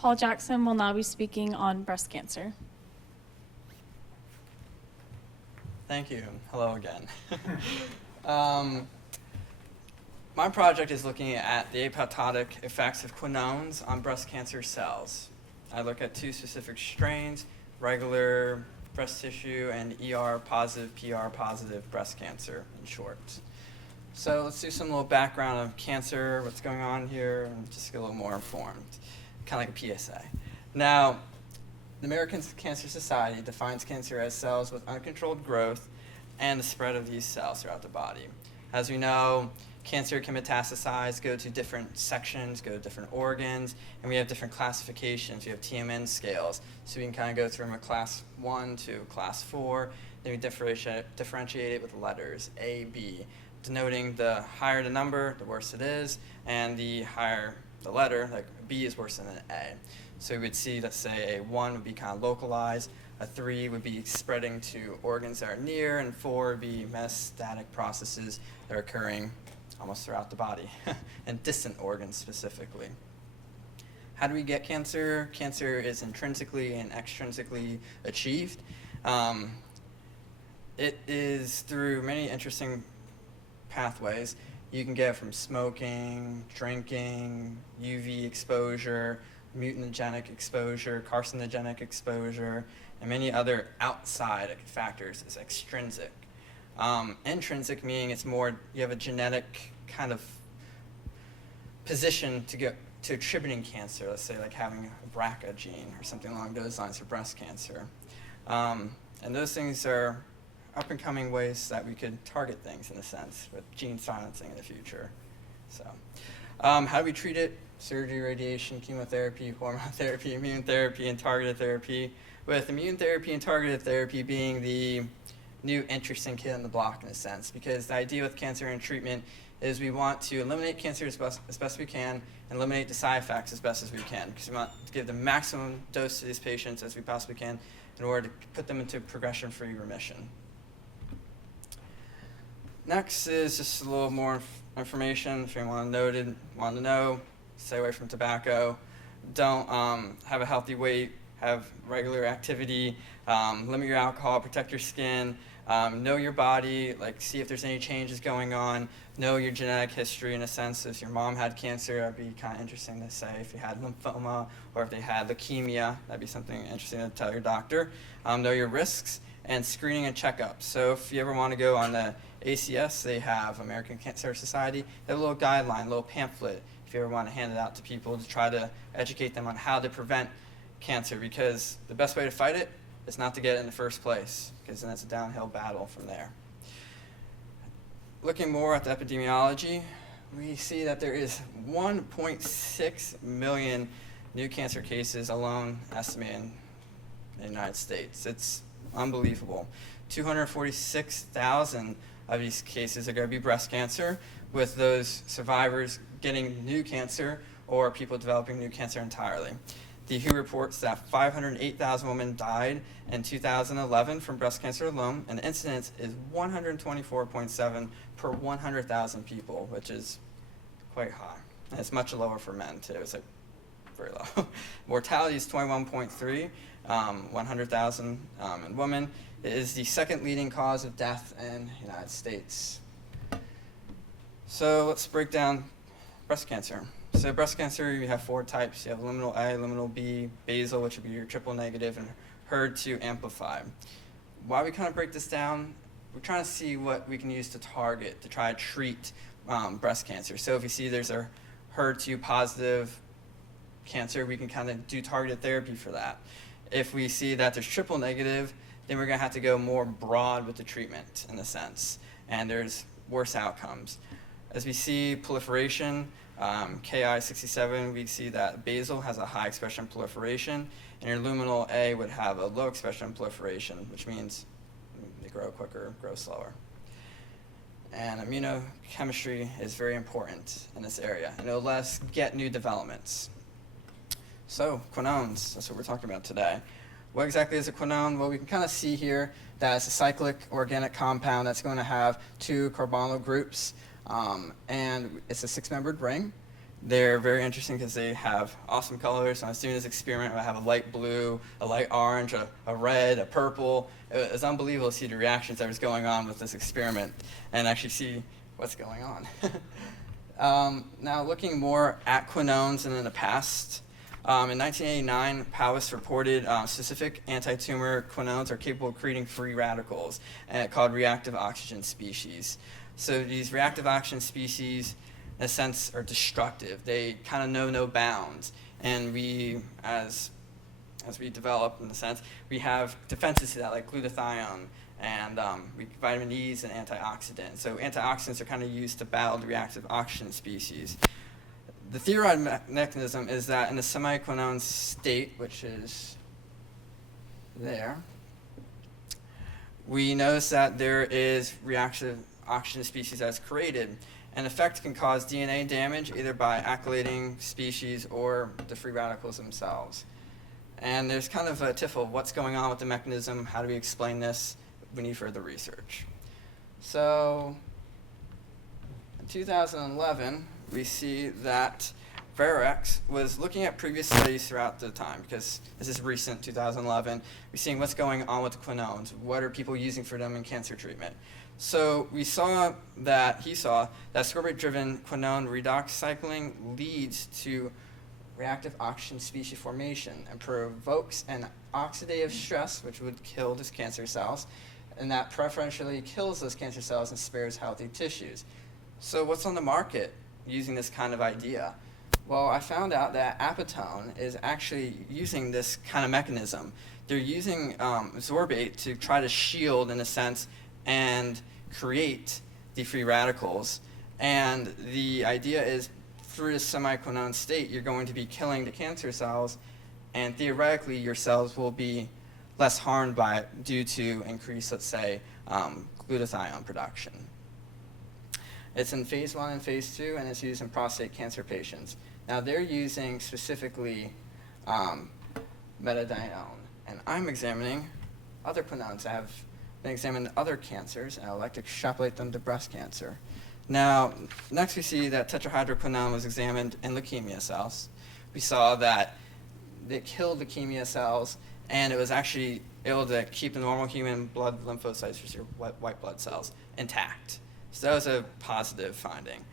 Paul Jackson will now be speaking on breast cancer. Thank you. Hello again. My project is looking at the apoptotic effects of quinones on breast cancer cells. I look at two specific strains, regular breast tissue and ER positive, PR positive breast cancer, in short. So let's do some little background of cancer, what's going on here, and just get a little more informed, kind of like a PSA. Now, the American Cancer Society defines cancer as cells with uncontrolled growth and the spread of these cells throughout the body. As we know, cancer can metastasize, go to different sections, go to different organs, and we have different classifications. We have TMN scales, so we can kind of go from a class 1 to class 4, then we differentiate it with letters, A, B, denoting the higher the number, the worse it is, and the higher the letter, like B is worse than an A. So we would see, let's say, a 1 would be kind of localized, a 3 would be spreading to organs that are near, and 4 would be metastatic processes that are occurring almost throughout the body, and distant organs specifically. How do we get cancer? Cancer is intrinsically and extrinsically achieved. It is through many interesting pathways. You can get it from smoking, drinking, UV exposure, mutagenic exposure, carcinogenic exposure, and many other outside factors is extrinsic. Intrinsic meaning it's more, you have a genetic kind of position to get to attributing cancer, let's say like having a BRCA gene or something along those lines for breast cancer. And those things are up and coming ways that we could target things in a sense with gene silencing in the future. So how do we treat it? Surgery, radiation, chemotherapy, hormone therapy, immune therapy, and targeted therapy, with immune therapy and targeted therapy being the new interesting kid on the block in a sense, because the idea with cancer and treatment is we want to eliminate cancer as best we can and eliminate the side effects as best as we can, because we want to give the maximum dose to these patients as we possibly can in order to put them into progression-free remission. Next is just a little more information if you want to know, stay away from tobacco, don't have a healthy weight, have regular activity, limit your alcohol, protect your skin, know your body, like see if there's any changes going on, know your genetic history in a sense. If your mom had cancer, that'd be kind of interesting to say. If you had lymphoma or if they had leukemia, that'd be something interesting to tell your doctor. Know your risks and screening and checkups. So if you ever want to go on the ACS, they have American Cancer Society, they have a little guideline, a little pamphlet, if you ever want to hand it out to people to try to educate them on how to prevent cancer, because the best way to fight it is not to get it in the first place, because then it's a downhill battle from there. Looking more at the epidemiology, we see that there is 1.6 million new cancer cases alone estimated in the United States. It's unbelievable. 246,000 of these cases are going to be breast cancer, with those survivors getting new cancer or people developing new cancer entirely. The WHO reports that 508,000 women died in 2011 from breast cancer alone, and the incidence is 124.7 per 100,000 people, which is quite high. And it's much lower for men too. It's like very low. Mortality is 21.3, 100,000 in women. It is the second leading cause of death in the United States. So let's break down breast cancer. So breast cancer, you have 4 types. You have luminal A, luminal B, basal, which would be your triple negative, and HER2 amplified. Why we kind of break this down, we're trying to see what we can use to target, to try to treat breast cancer. So if you see there's a HER2 positive cancer, we can kind of do targeted therapy for that. If we see that there's triple negative, then we're going to have to go more broad with the treatment in a sense, and there's worse outcomes. As we see proliferation, Ki67, we see that basal has a high expression proliferation, and your luminal A would have a low expression proliferation, which means they grow quicker, grow slower. And immunochemistry is very important in this area, and it'll let us get new developments. So, quinones, that's what we're talking about today. What exactly is a quinone? Well, we can kind of see here that it's a cyclic organic compound that's going to have 2 carbonyl groups, and it's a 6-membered ring. They're very interesting because they have awesome colors. When I was doing this experiment, I have a light blue, a light orange, a red, a purple. It was unbelievable to see the reactions that was going on with this experiment and actually see what's going on. Now, looking more at quinones and in the past, in 1989, Powys reported specific anti-tumor quinones are capable of creating free radicals called reactive oxygen species. So these reactive oxygen species, in a sense, are destructive. They kind of know no bounds. And we, as we develop, in a sense, we have defenses to that, like glutathione and vitamin E is an antioxidant. So antioxidants are kind of used to battle the reactive oxygen species. The theorized mechanism is that in a semiquinone state, which is there, we notice that there is reactive oxygen species that's created. An effect can cause DNA damage either by alkylating species or the free radicals themselves. And there's kind of a tiff of what's going on with the mechanism, how do we explain this? We need further research. So in 2011, we see that Verex was looking at previous studies throughout the time, because this is recent, 2011. We're seeing what's going on with the quinones. What are people using for them in cancer treatment? So he saw that ascorbate-driven quinone redox cycling leads to reactive oxygen species formation and provokes an oxidative stress, which would kill these cancer cells, and that preferentially kills those cancer cells and spares healthy tissues. So what's on the market using this kind of idea? Well, I found out that Apoptotic is actually using this kind of mechanism. They're using sorbate to try to shield, in a sense, and create the free radicals. And the idea is, through this semiquinone state, you're going to be killing the cancer cells, and theoretically, your cells will be less harmed by it due to increased, let's say, glutathione production. It's in phase 1 and phase 2, and it's used in prostate cancer patients. Now, they're using specifically metadienone, and I'm examining other quinones that have been examined in other cancers, and I would like to extrapolate them to breast cancer. Now, next we see that tetrahydroquinone was examined in leukemia cells. We saw that it killed leukemia cells, and it was actually able to keep the normal human blood lymphocytes, which are your white blood cells, intact. So that was a positive finding.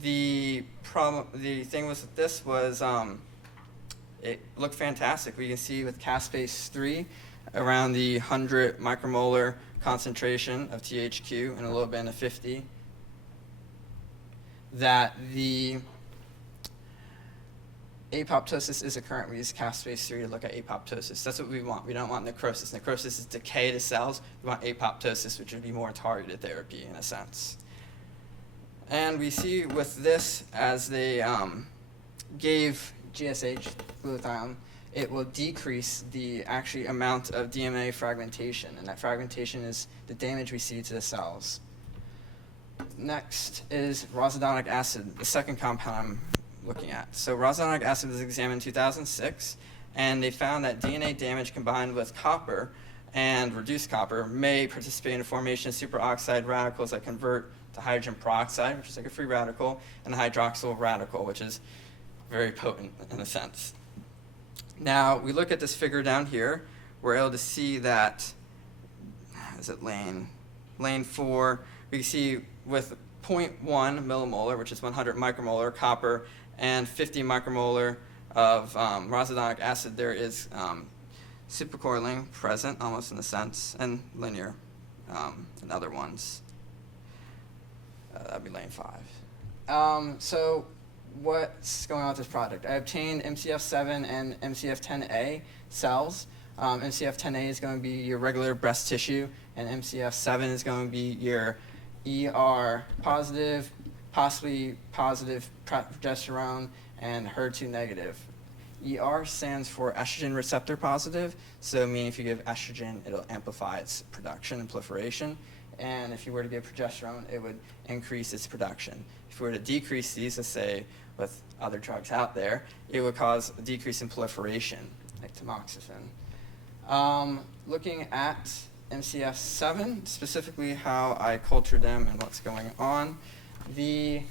The thing with this was it looked fantastic. We can see with caspase 3 around the 100 micromolar concentration of THQ and a little bit in the 50, that the apoptosis is occurrent. We use caspase 3 to look at apoptosis. That's what we want. We don't want necrosis. Necrosis is decay to cells. We want apoptosis, which would be more targeted therapy in a sense. And we see with this, as they gave GSH, glutathione, it will decrease the actually amount of DNA fragmentation, and that fragmentation is the damage we see to the cells. Next is rhodizonic acid, the second compound I'm looking at. So rhodizonic acid was examined in 2006, and they found that DNA damage combined with copper and reduced copper may participate in the formation of superoxide radicals that convert to hydrogen peroxide, which is like a free radical, and a hydroxyl radical, which is very potent in a sense. Now, we look at this figure down here. We're able to see that, is it lane 4, we see with 0.1 millimolar, which is 100 micromolar copper, and 50 micromolar of rhodizonic acid, there is supercoiling present, almost in a sense, and linear in other ones. That'd be lane 5. So what's going on with this product? I obtained MCF7 and MCF10A cells. MCF10A is going to be your regular breast tissue, and MCF7 is going to be your ER positive, possibly positive progesterone, and HER2 negative. ER stands for estrogen receptor positive, so meaning if you give estrogen, it'll amplify its production and proliferation. And if you were to give progesterone, it would increase its production. If we were to decrease these, let's say with other drugs out there, it would cause a decrease in proliferation, like tamoxifen. Looking at MCF7, specifically how I culture them and what's going on, the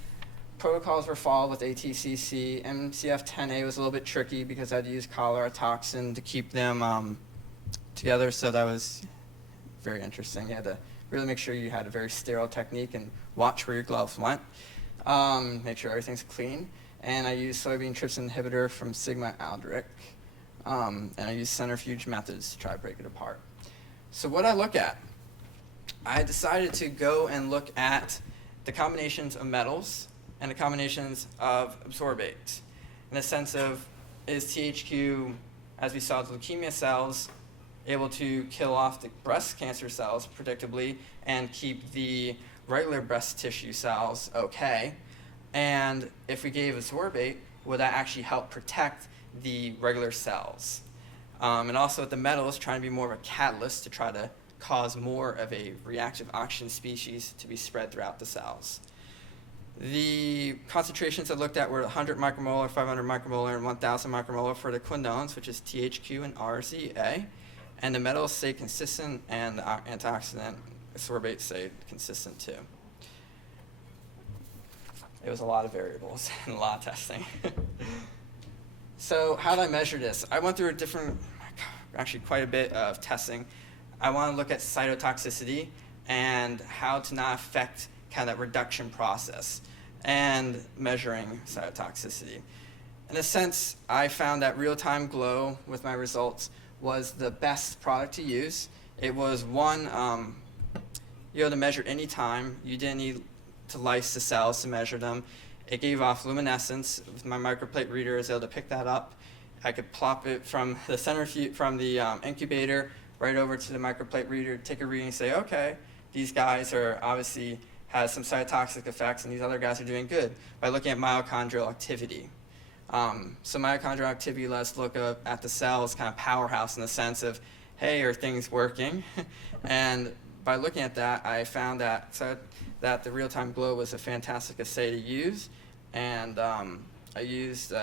protocols were followed with ATCC. MCF10A was a little bit tricky because I had to use cholera toxin to keep them together, so that was very interesting. You had to really make sure you had a very sterile technique and watch where your gloves went. Make sure everything's clean. And I used soybean trypsin inhibitor from Sigma Aldrich. And I used centrifuge methods to try to break it apart. So what I look at, I decided to go and look at the combinations of metals and the combinations of absorbate, in the sense of, is THQ, as we saw with leukemia cells, able to kill off the breast cancer cells predictably and keep the regular breast tissue cells okay? And if we gave absorbate, would that actually help protect the regular cells? And also with the metals, trying to be more of a catalyst to try to cause more of a reactive oxygen species to be spread throughout the cells. The concentrations I looked at were 100 micromolar, 500 micromolar, and 1,000 micromolar for the quinones, which is THQ and RCA. And the metals stayed consistent, and the antioxidant ascorbate stayed consistent too. It was a lot of variables and a lot of testing. So how did I measure this? I went through actually quite a bit of testing. I want to look at cytotoxicity and how to not affect kind of that reduction process and measuring cytotoxicity. In a sense, I found that real-time glow with my results was the best product to use. It was one, you able to measure any time. You didn't need to lyse the cells to measure them. It gave off luminescence. With my microplate reader, I was able to pick that up. I could plop it from the centrifuge, from the incubator right over to the microplate reader, take a reading and say, okay, these guys are obviously has some cytotoxic effects and these other guys are doing good by looking at mitochondrial activity. So mitochondrial activity lets us look at the cells kind of powerhouse in the sense of, hey, are things working? And by looking at that, I found that the real-time glow was a fantastic assay to use. And I used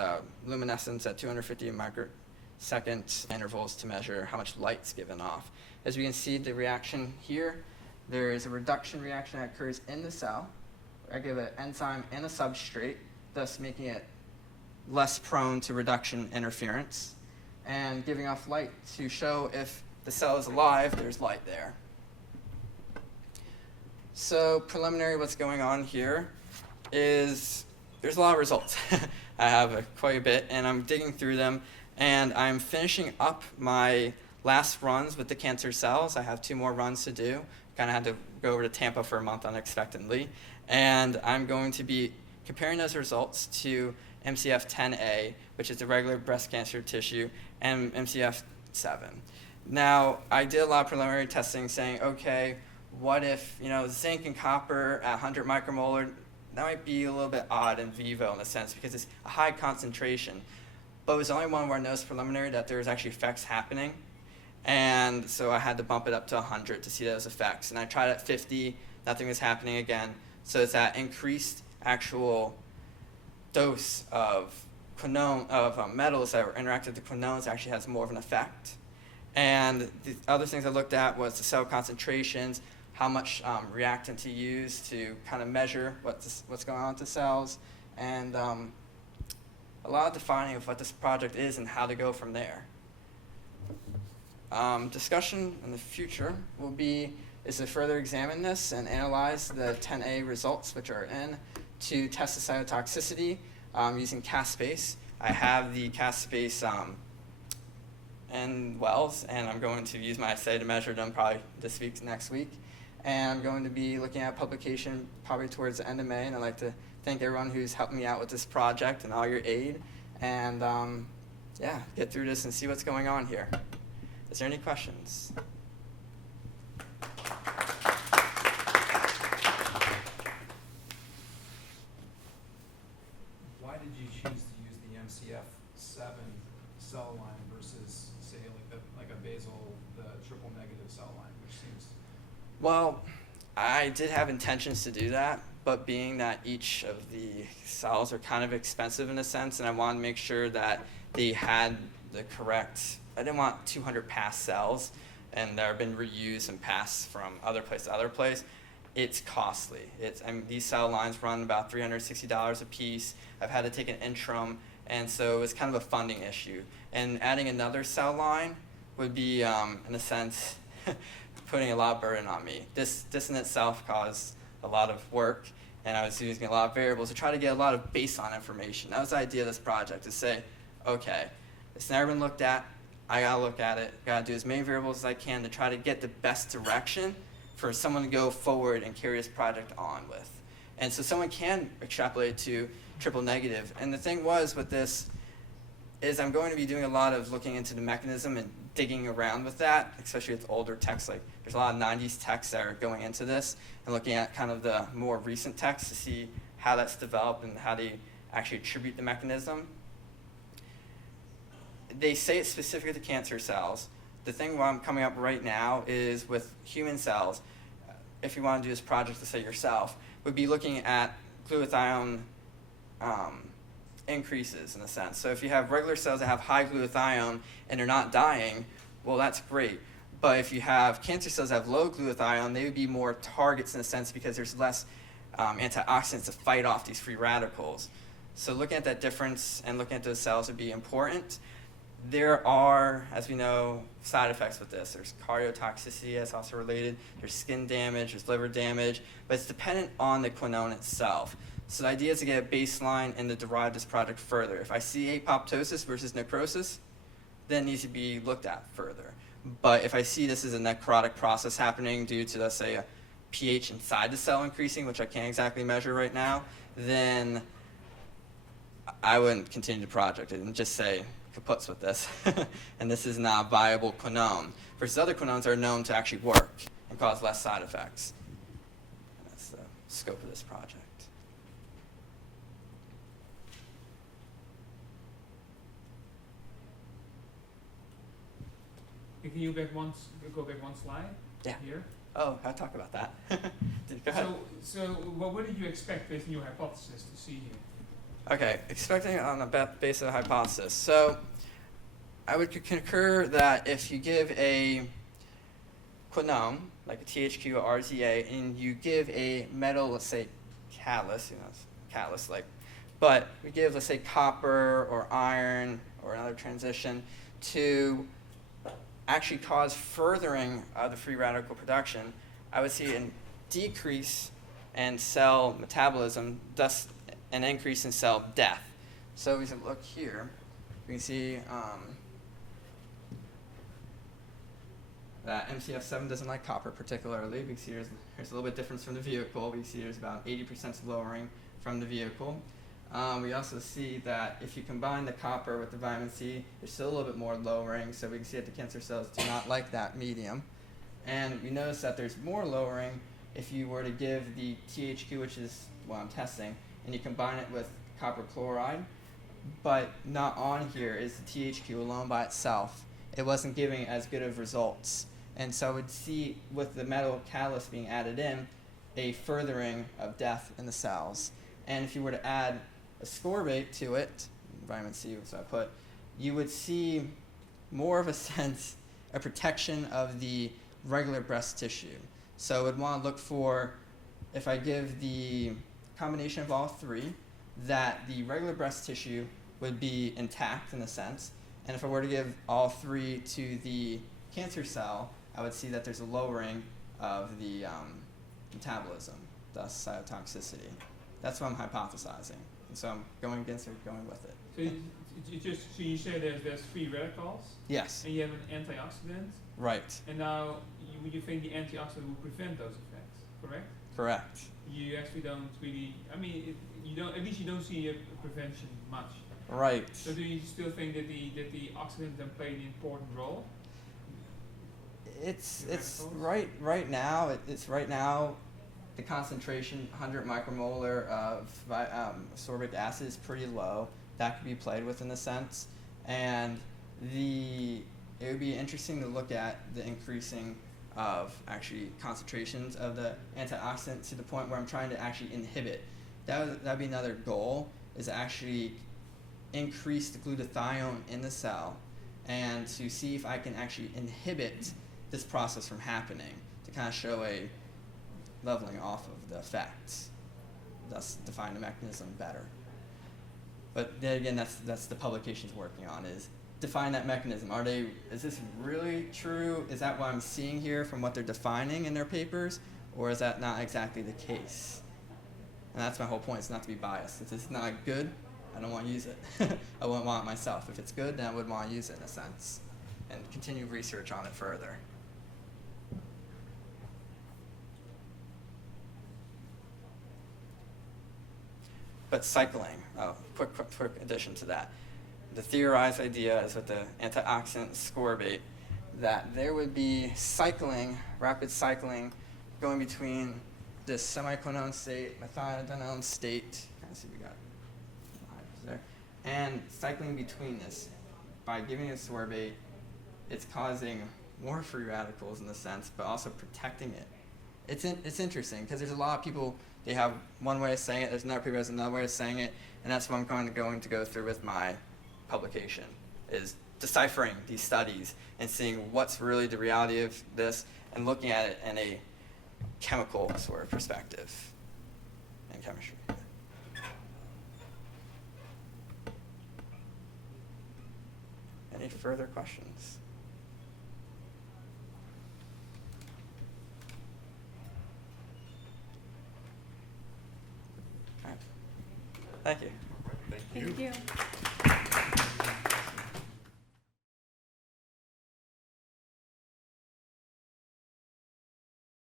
luminescence at 250 microsecond intervals to measure how much light's given off. As we can see the reaction here, there is a reduction reaction that occurs in the cell. I give an enzyme and a substrate, thus making it less prone to reduction interference, and giving off light to show if the cell is alive, there's light there. So preliminary, what's going on here is there's a lot of results. I have quite a bit, and I'm digging through them, and I'm finishing up my last runs with the cancer cells. I have 2 more runs to do. Kind of had to go over to Tampa for a month unexpectedly, and I'm going to be comparing those results to MCF10A, which is the regular breast cancer tissue, and MCF7. Now, I did a lot of preliminary testing saying, okay, what if, zinc and copper at 100 micromolar, that might be a little bit odd in vivo in a sense because it's a high concentration. But it was the only one where I noticed preliminary that there was actually effects happening. And so I had to bump it up to 100 to see those effects. And I tried at 50, nothing was happening again. So it's that increased actual dose of quinone, of metals that were interactive with the quinones actually has more of an effect. And the other things I looked at was the cell concentrations, how much reactant to use to kind of measure what's going on with the cells, and a lot of defining of what this project is and how to go from there. Discussion in the future is to further examine this and analyze the 10A results, which are in, to test the cytotoxicity using caspase. I have the caspase in wells, and I'm going to use my assay to measure them probably this week, next week. And I'm going to be looking at publication probably towards the end of May, and I'd like to thank everyone who's helped me out with this project and all your aid, and get through this and see what's going on here. Is there any questions? Why did you choose to use the MCF7 cell line versus, say, like a basal, the triple negative cell line, which seems... Well, I did have intentions to do that, but being that each of the cells are kind of expensive in a sense, and I wanted to make sure that they had the correct, I didn't want 200 pass cells, and that have been reused and passed from other place to other place. it's costly. These cell lines run about $360 a piece. I've had to take an interim, and so it's kind of a funding issue. And adding another cell line would be, in a sense, putting a lot of burden on me. This in itself caused a lot of work, and I was using a lot of variables to try to get a lot of baseline information. That was the idea of this project, to say, okay, it's never been looked at, I gotta look at it, gotta do as many variables as I can to try to get the best direction for someone to go forward and carry this project on with. And so someone can extrapolate to triple negative. And the thing was with this is I'm going to be doing a lot of looking into the mechanism and digging around with that, especially with older texts. Like there's a lot of 90s texts that are going into this and looking at kind of the more recent texts to see how that's developed and how they actually attribute the mechanism. They say it's specific to cancer cells. The thing where I'm coming up right now is with human cells, if you want to do this project to say yourself, would be looking at glutathione increases in a sense. So if you have regular cells that have high glutathione and they're not dying, well, that's great. But if you have cancer cells that have low glutathione, they would be more targets in a sense because there's less antioxidants to fight off these free radicals. So looking at that difference and looking at those cells would be important. There are, as we know, side effects with this. There's cardiotoxicity that's also related. There's skin damage, there's liver damage, but it's dependent on the quinone itself. So the idea is to get a baseline and to derive this project further. If I see apoptosis versus necrosis, then it needs to be looked at further. But if I see this as a necrotic process happening due to, let's say, a pH inside the cell increasing, which I can't exactly measure right now, then I wouldn't continue the project and just say, kaputs with this, and this is not a viable quinone. Versus other quinones are known to actually work and cause less side effects. And that's the scope of this project. Can you go back one slide? Yeah. Here. Oh, I'll talk about that. Go ahead. So what did you expect based on your hypothesis to see here? Okay, expecting it on the basis of a hypothesis. So I would concur that if you give a quinone, like a THQ or RZA, and you give a metal, let's say catalyst, catalyst-like, but we give, let's say, copper or iron or another transition to actually cause furthering of the free radical production, I would see a decrease in cell metabolism, thus an increase in cell death. So we can look here. We can see that MCF7 doesn't like copper particularly. We can see there's a little bit difference from the vehicle. We see there's about 80% lowering from the vehicle. We also see that if you combine the copper with the vitamin C, there's still a little bit more lowering. So we can see that the cancer cells do not like that medium. And we notice that there's more lowering if you were to give the THQ, which is what I'm testing, and you combine it with copper chloride, but not on here is the THQ alone by itself. It wasn't giving as good of results. And so I would see with the metal catalyst being added in, a furthering of death in the cells. And if you were to add ascorbate to it, vitamin C, so I put, you would see more of a sense, a protection of the regular breast tissue. So I would want to look for, if I give the combination of all three, that the regular breast tissue would be intact in a sense. And if I were to give all three to the cancer cell, I would see that there's a lowering of the metabolism, thus cytotoxicity. That's what I'm hypothesizing. And so I'm going against it, going with it. So you say there's free radicals? Yes. And you have an antioxidant? Right. And now you think the antioxidant will prevent those effects, correct? Correct. You actually don't really, at least you don't see a prevention much. Right. So do you still think that the oxidants then play an important role? It's right now the concentration 100 micromolar of ascorbic acid is pretty low. That could be played with in a sense, and it would be interesting to look at the increasing of actually concentrations of the antioxidant to the point where I'm trying to actually inhibit. That'd be another goal, is to actually increase the glutathione in the cell and to see if I can actually inhibit this process from happening, to kind of show leveling off of the effects, thus define the mechanism better. But then again, that's the publication's working on, is define that mechanism. Is this really true? Is that what I'm seeing here from what they're defining in their papers? Or is that not exactly the case? And that's my whole point, is not to be biased. If it's not good, I don't want to use it. I wouldn't want it myself. If it's good, then I would want to use it in a sense and continue research on it further. But cycling, quick addition to that. The theorized idea is with the antioxidant ascorbate that there would be cycling, rapid cycling, going between this semi-quinone state, methiadenone state, let's see, we got there, and cycling between this. By giving it ascorbate, it's causing more free radicals in the sense, but also protecting it. It's interesting because there's a lot of people, they have one way of saying it, there's another people who has another way of saying it, and that's what I'm going to go through with my publication, is deciphering these studies and seeing what's really the reality of this and looking at it in a chemical sort of perspective in chemistry. Any further questions? All right. Thank you. Thank you.